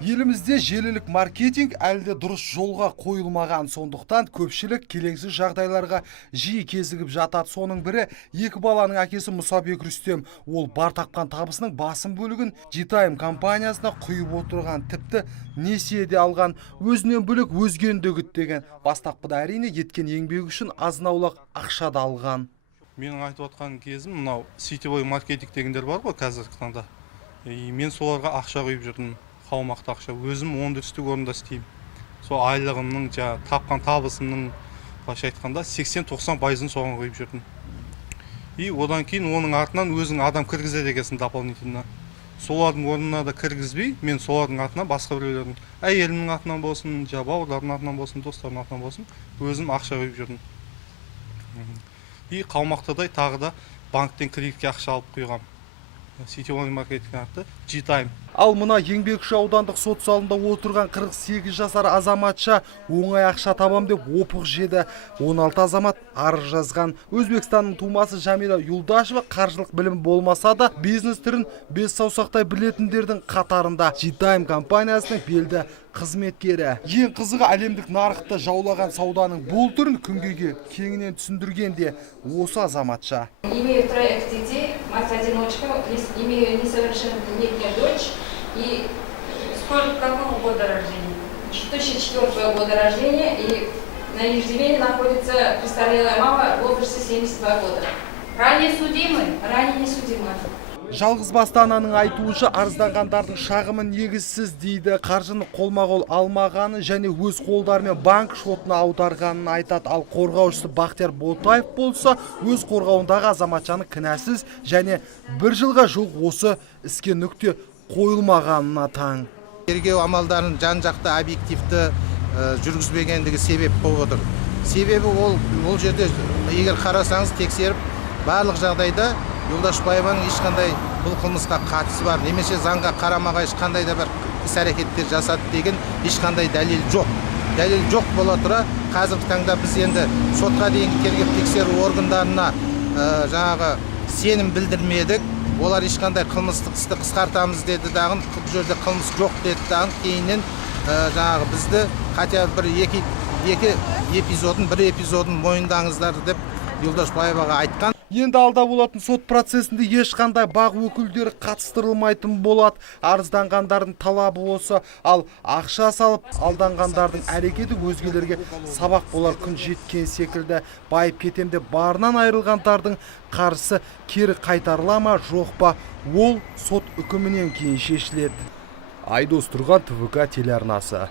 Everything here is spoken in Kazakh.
Елімізде желілік маркетинг әлде дұрыс жолға қойылмаған, сондықтан көпшілік келеңсіз жағдайларға жиі кезігіп жатады. Соның бірі екі баланың әкесі Мұсабек Рүстем. Ол бар тапқан табысының басым бөлігін G-Time компаниясына құйып отырған, тіпті несие де алған, өзінен бөлек өзгені де күтпеген. Бастапқыда әрине еткен еңбегі үшін азын-аулақ ақша да алған. Менің айтып отқан кезім мынау сетевой маркетинг дегендер бар ғой қазіргі таңда. Мен соларға ақша құйып жүрдім. Қаумақты ақша. Өзім өндірістік орында істеймін. Сол айлығымның, тапқан табысымның былайша айтқанда 80-90% соған құйып жүрдім. Одан кейін оның артынан өзің адам кіргізеді екенсің дополнительно. Солардың орнына да кіргізбей, мен солардың атынан басқа біреулердің, әйелімнің атынан болсын, бауырлардың атынан болсын, достардың атынан болсын, өзім ақша құйып жүрдім. Қаумақтадай тағы да банктен кредитке ақша алып құйғам. Сетевой маркетинг атты G-Time. Ал мына Еңбекші аудандық сот залында отырған 48 жасар азаматша оңай ақша табам деп опық жеді. 16 азамат арыз жазған. Өзбекстанның тумасы Жамила Юлдашева қаржылық білім болмаса да бизнес түрін бес саусақтай білетіндердің қатарында. G-Time компаниясының белді қызметкері. Ең қызығы әлемдік нарықты жаулаған сауданың бұл түрін күнгейге кеңінен түсіндірген де осы азаматша. Имею троих детей, мать-одиночка, имею несовершеннолетнюю дочь. И какого года рождения? 2004 года рождения, и на иждивении находится престарелая мама в возрасте 72 года. Ранее судимы, ранее не судимы. Жалғыз басты ананың айтуынша арызданғандардың шағымы негізсіз дейді. Қаржыны қолма-қол алмағаны және өз қолдарымен банк шотына аударғанын айтады. Ал қорғаушысы Бақтияр Ботаев болса, өз қорғауындағы азаматшаны кінәсіз және бір жылға жуық осы іске нүкте қойылмағанына таң. Тергеу амалдарын жан-жақты объективті жүргізбегендігі себеп болып отыр. Себебі ол жерде егер қарасаңыз тексеріп, барлық жағдайда Юлдашбаеваның ешқандай бұл қылмысқа қатысы бар, немесе заңға қарамағай ешқандай да бір іс-әрекеттер жасады деген ешқандай дәлел жоқ. Дәлел жоқ бола тұра, қазіргі таңда біз енді сотқа дейінгі тергеп тексеру органдарына жаңағы сенім білдірмедік. Олар ешқандай қылмыстық істі қысқартамыз деді дағын, бұл жерде қылмыс жоқ деді дағын, кейіннен жаңағы бізді хотя бір екі эпизодын мойындаңыздар деп Юлдашбаеваға айтқан. Енді алда болатын сот процесінде ешқандай бақ өкілдері қатыстырылмайтын болады. Арызданғандардың талабы осы. Ал ақша салып алданғандардың әрекеті өзгелерге сабақ болар күн жеткен секілді. Байып кетем деп барынан айырылғандардың қарсы кері қайтарыла ма жоқ па, ол сот үкімінен кейін шешіледі. Айдос Тұрған, ТВК телеарнасы.